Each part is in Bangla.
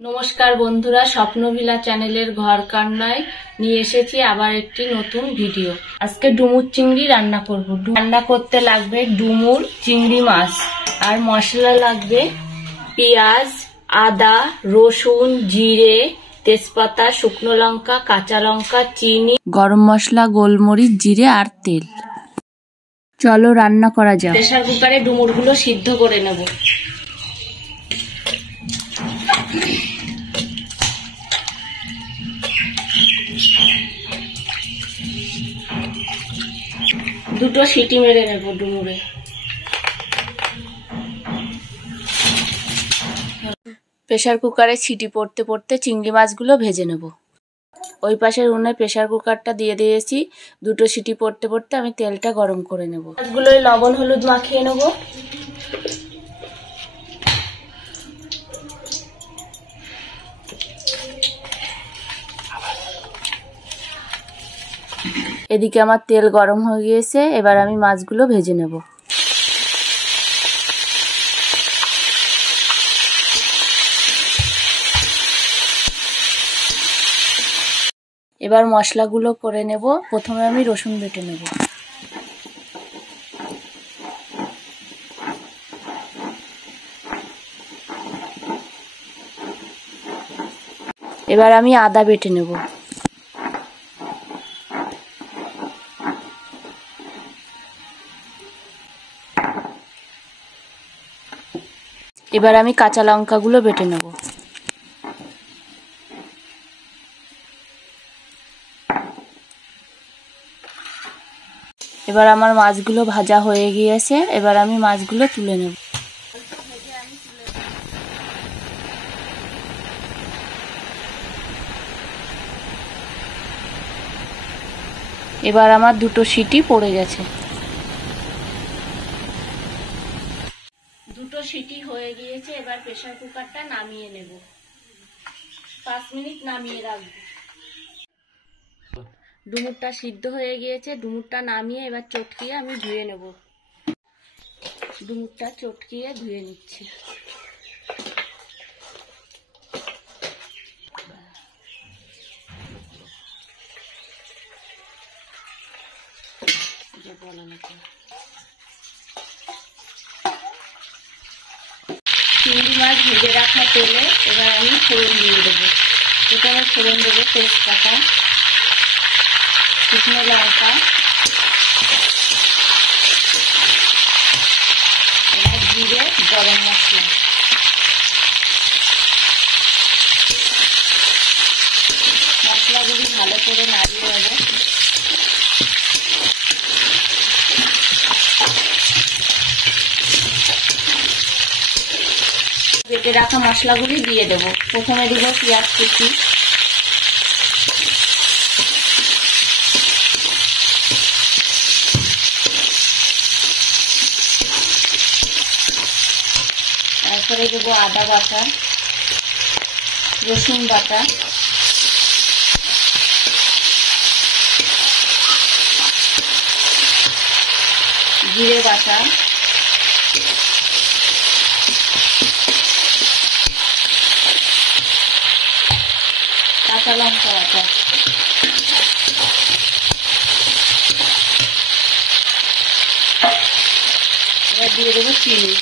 নমস্কার বন্ধুরা, স্বপ্নভিলা চ্যানেলের ঘর কান্নায় নিয়ে এসেছি আবার একটি নতুন ভিডিও। আজকে ডুমুর চিংড়ি রান্না করব। রান্না করতে লাগবে ডুমুর চিংড়ি মাছ, আর মশলা লাগবে পেঁয়াজ, আদা, রসুন, জিরে, তেজপাতা, শুকনো লঙ্কা, কাঁচা লঙ্কা, চিনি, গরম মশলা, গোলমরিচ, জিরে আর তেল। চলো রান্না করা যাক। প্রেসার কুকারে ডুমুরগুলো সিদ্ধ করে নেব। দুটো সিটি মেরে নেব ডুমুরে। প্রেসার কুকারে সিটি পড়তে পড়তে চিংড়ি মাছগুলো ভেজে নেব। ওই পাশের উনুনে প্রেসার কুকারটা দিয়ে দিয়েছি। দুটো সিটি পড়তে পড়তে আমি তেলটা গরম করে নেব। মাছগুলোই লবণ হলুদ মাখিয়ে নেব। এদিকে আমার তেল গরম হয়ে গিয়েছে, এবার আমি মাছগুলো ভেজে নেব। এবার মশলাগুলো করে নেব। প্রথমে আমি রসুন বেটে নেব। এবার আমি আদা বেটে নেব। এবার আমি কাঁচা লঙ্কাগুলো বেটে নেব। এবার আমার মাছগুলো ভাজা হয়ে গিয়েছে, এবার আমি মাছগুলো তুলে নেব। এবার আমার দুটো সিটি পড়ে গেছে। দুটো সিটি হয়ে গিয়েছে, এবার প্রেসার কুকারটা নামিয়ে নেব। 5 মিনিট নামিয়ে রাখবো। ডুমুরটা সিদ্ধ হয়ে গিয়েছে, ডুমুরটা নামিয়ে এবার চটকিয়ে আমি ধুয়ে নেব। ডুমুরটা চটকিয়ে ধুয়ে নিচ্ছি। চিংড়ি মাছ ভেজে রাখা তেলে এবার আমি ফোড়ন দিয়ে দেবো। প্রথমে ফোড়ন দেবো তেজপাতা, শুকনো লঙ্কা, এবার জিরে, গরম মশলা। মশলাগুলি ভালো করে নাড়িয়ে নেব। বেটে রাখা মশলাগুলি দিয়ে দেব। প্রথমে দিব পেঁয়াজ কুচি, তারপরে দেব আদা বাটা, রসুন বাটা, জিরে বাটা, কাঁচা লঙ্কা বাটা, এবার দিয়ে দেবো চিনি।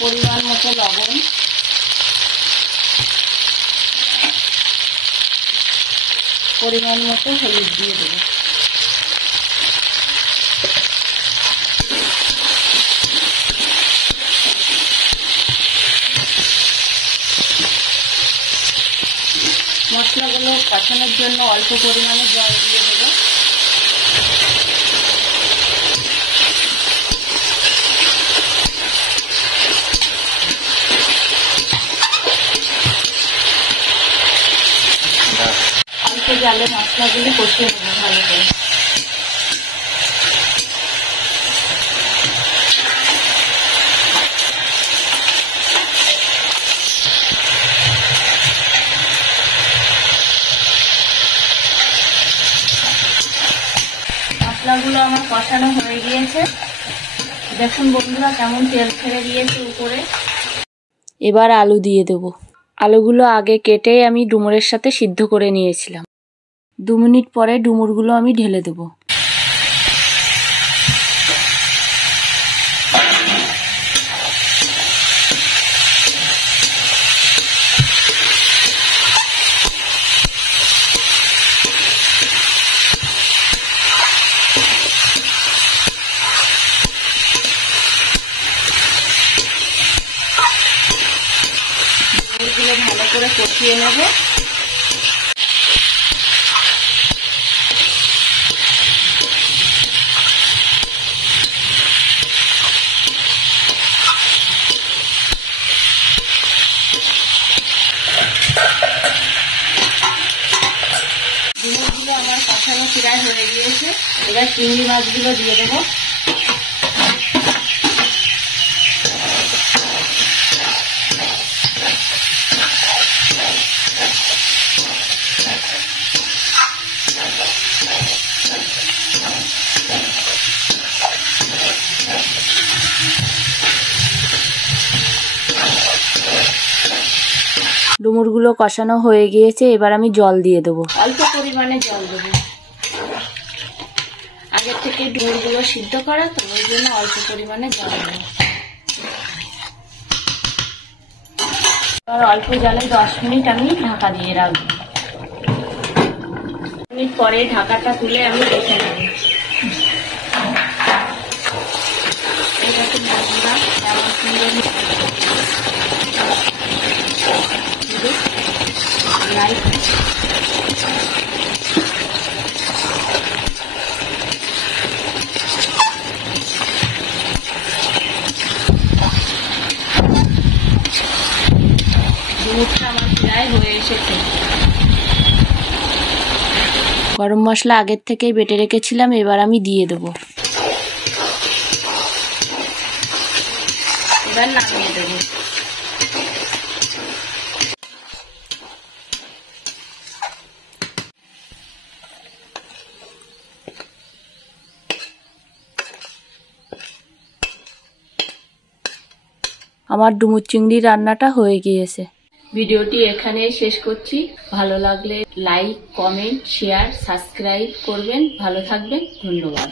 পরিমাণ মতো লবণ, পরিমাণ মতো হলুদ দিয়ে দেব। মশলাগুলো কষানোর জন্য অল্প পরিমাণে জল দিয়ে দেব। অল্প জালে মশলাগুলি কষিয়ে নেব ভালো করে। কষানো হয়ে গিয়েছে, দেখুন বন্ধুরা কেমন তেল ছেড়ে দিয়েছে উপরে। এবার আলু দিয়ে দেব। আলুগুলো আগে কেটে আমি ডুমুরের সাথে সিদ্ধ করে নিয়েছিলাম। 2 মিনিট পরে ডুমুরগুলো আমি ঢেলে দেব। ডুমুরগুলো ভালো করে কষিয়ে নেব। ডুমুরগুলো আমার কষানো প্রায় হয়ে গিয়েছে, এবার চিংড়ি মাছগুলো দিয়ে দেবো। ডুমুরগুলো কষানো হয়ে গিয়েছে, এবার আমি জল দিয়ে দেবো। অল্প পরিমাণে জল দেবো, আগের থেকে ডুমুরগুলো সিদ্ধ করা তো ওই জন্য অল্প পরিমাণে জল দেবো। অল্প জলে 10 মিনিট আমি ঢাকা দিয়ে রাখবো। 10 মিনিট পরে ঢাকাটা তুলে আমি দেখে নেব। এই দেখুন বন্ধুরা কেমন সুন্দর লাইট। ডুমুরটা আমার প্রায় হয়ে এসেছে। গরম মশলা আগের থেকেই বেটে রেখেছিলাম, এবার আমি দিয়ে দেবো। এবার নামিয়ে দেবো। আমার ডুমুর চিংড়ি রান্নাটা হয়ে গিয়েছে। ভিডিওটি এখানেই শেষ করছি। ভালো লাগলে লাইক, কমেন্ট, শেয়ার, সাবস্ক্রাইব করবেন। ভালো থাকবেন, ধন্যবাদ।